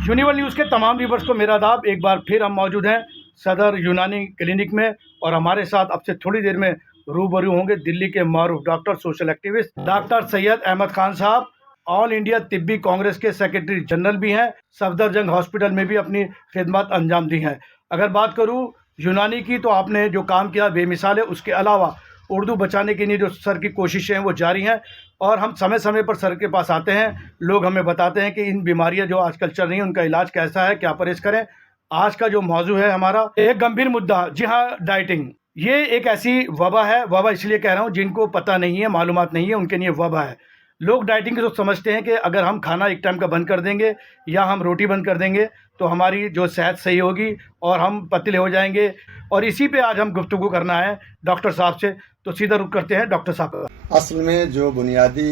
यूनिवर्ल news के तमाम viewers को मेरा आदाब। एक बार फिर हम मौजूद हैं सदर यूनानी क्लिनिक में और हमारे साथ अब से थोड़ी देर में रूबरू होंगे दिल्ली के मारूफ doctor, social activist doctor Syed Ahmed Khan साहब। ऑल इंडिया तिब्बी कांग्रेस के सेक्रेटरी जनरल भी हैं, सफदरजंग हॉस्पिटल में भी अपनी खिदमत अंजाम दी हैं। अगर बात करूं यूनानी की, तो आपने जो काम किया बेमिसाल है। उसके अलावा उर्दू बचाने के लिए जो सर की कोशिशें हैं वो जारी हैं और हम समय समय पर सर के पास आते हैं। लोग हमें बताते हैं कि इन बीमारियां जो आजकल चल रही हैं उनका इलाज कैसा है, क्या परहेज करें। आज का जो मौजू है हमारा एक गंभीर मुद्दा, जी हाँ, डाइटिंग। ये एक ऐसी वबा है, वबा इसलिए कह रहा हूँ जिनको पता नहीं है, मालूमात नहीं है, उनके लिए वबा है। लोग डाइटिंग को तो समझते हैं कि अगर हम खाना एक टाइम का बंद कर देंगे या हम रोटी बंद कर देंगे तो हमारी जो सेहत सही होगी और हम पतले हो जाएंगे। और इसी पे आज हम गुफ्तगू करना है डॉक्टर साहब से, तो सीधा रुख करते हैं डॉक्टर साहब। असल में जो बुनियादी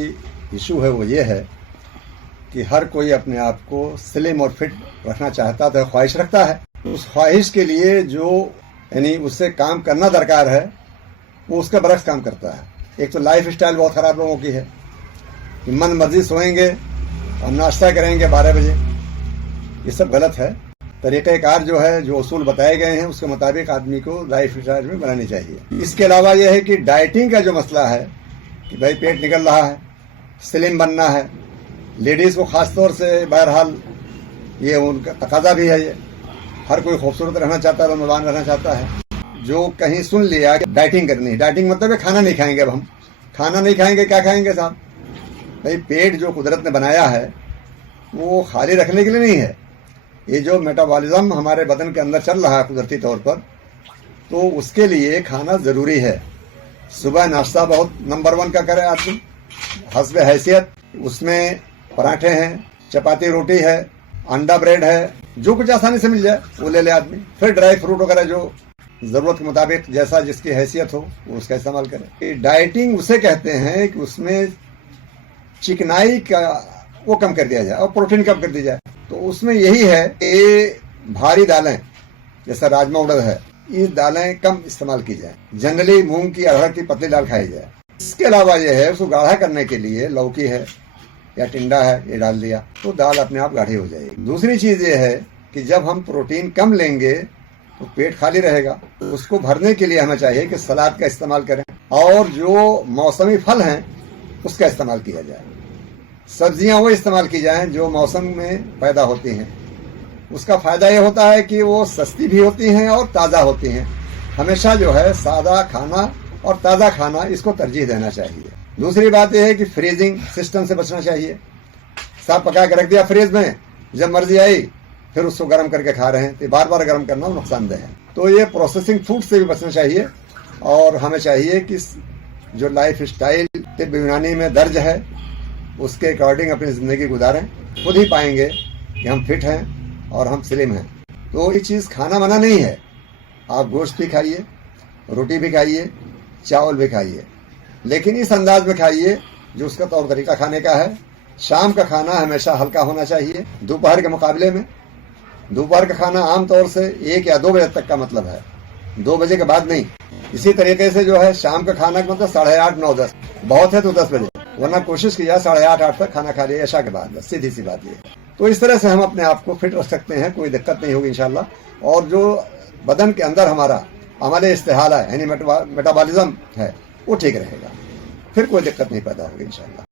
इशू है वो ये है कि हर कोई अपने आप को स्लिम और फिट रखना चाहता है, ख्वाहिश रखता है। उस ख्वाहिश के लिए जो यानी उससे काम करना दरकार है वो उसका बरक्स काम करता है। एक तो लाइफ स्टाइल बहुत ख़राब लोगों की है कि मन मर्जी सोएंगे और नाश्ता करेंगे 12 बजे। ये सब गलत है। तरीक़ेकार जो है, जो उसूल बताए गए हैं उसके मुताबिक आदमी को लाइफ स्टाइल में बनानी चाहिए। इसके अलावा यह है कि डाइटिंग का जो मसला है कि भाई पेट निकल रहा है, स्लिम बनना है, लेडीज़ को ख़ास तौर से बहरहाल ये उनका तकाजा भी है। ये हर कोई खूबसूरत रहना चाहता है, रमज़ान रहना चाहता है। जो कहीं सुन लिया कि डाइटिंग करनी है, डाइटिंग मतलब है खाना नहीं खाएंगे। अब हम खाना नहीं खाएंगे, क्या खाएंगे साहब? भाई पेट जो कुदरत ने बनाया है वो खाली रखने के लिए नहीं है। ये जो मेटाबॉलिज्म हमारे बदन के अंदर चल रहा है कुदरती तौर पर, तो उसके लिए खाना ज़रूरी है। सुबह नाश्ता बहुत नंबर 1 का करे आदमी हस्बे हैसियत। उसमें पराठे हैं, चपाती रोटी है, अंडा ब्रेड है, जो कुछ आसानी से मिल जाए वो ले ले आदमी। फिर ड्राई फ्रूट वगैरह जो ज़रूरत के मुताबिक जैसा जिसकी हैसियत हो वो उसका इस्तेमाल करे। डाइटिंग उसे कहते हैं कि उसमें चिकनाई का वो कम कर दिया जाए और प्रोटीन कम कर दी जाए। तो उसमें यही है कि भारी दालें जैसा राजमा उड़द है, ये दालें कम इस्तेमाल की जाए। जनरली मूंग की, अरहर की पतली दाल खाई जाए। इसके अलावा यह है उसको गाढ़ा करने के लिए लौकी है या टिंडा है, ये डाल दिया तो दाल अपने आप गाढ़ी हो जाएगी। दूसरी चीज़ ये है कि जब हम प्रोटीन कम लेंगे तो पेट खाली रहेगा। उसको भरने के लिए हमें चाहिए कि सलाद का इस्तेमाल करें और जो मौसमी फल हैं उसका इस्तेमाल किया जाए। सब्जियां वो इस्तेमाल की जाएं जो मौसम में पैदा होती हैं। उसका फ़ायदा ये होता है कि वो सस्ती भी होती हैं और ताज़ा होती हैं। हमेशा जो है सादा खाना और ताज़ा खाना इसको तरजीह देना चाहिए। दूसरी बात यह है कि फ्रीजिंग सिस्टम से बचना चाहिए। साफ पका के रख दिया फ्रिज में, जब मर्जी आई फिर उसको गर्म करके खा रहे हैं, तो बार बार गर्म करना नुकसानदेह है। तो ये प्रोसेसिंग फूड से भी बचना चाहिए और हमें चाहिए कि जो लाइफ स्टाइल तिब्ब यूनानी में दर्ज है उसके अकॉर्डिंग अपनी ज़िंदगी गुजारें। खुद ही पाएंगे कि हम फिट हैं और हम स्लिम हैं। तो ये चीज़ खाना मना नहीं है। आप गोश्त भी खाइए, रोटी भी खाइए, चावल भी खाइए, लेकिन इस अंदाज में खाइए जो उसका तौर तरीका खाने का है। शाम का खाना हमेशा हल्का होना चाहिए दोपहर के मुकाबले में। दोपहर का खाना आमतौर से 1 या 2 बजे तक का मतलब है, 2 बजे के बाद नहीं। इसी तरीके से जो है शाम का खाना का मतलब 8:30, 9, 10, बहुत है तो 10 बजे, वरना कोशिश की जाए 8:30, 8 तक खाना खा लिया ऐशा के बाद। सीधी सी बात ये। तो इस तरह से हम अपने आप को फिट रख सकते हैं, कोई दिक्कत नहीं होगी इंशाल्लाह। और जो बदन के अंदर हमारा अमले इस्तेहाला यानी मेटाबॉलिज्म है वो ठीक रहेगा, फिर कोई दिक्कत नहीं पैदा होगी इंशाल्लाह।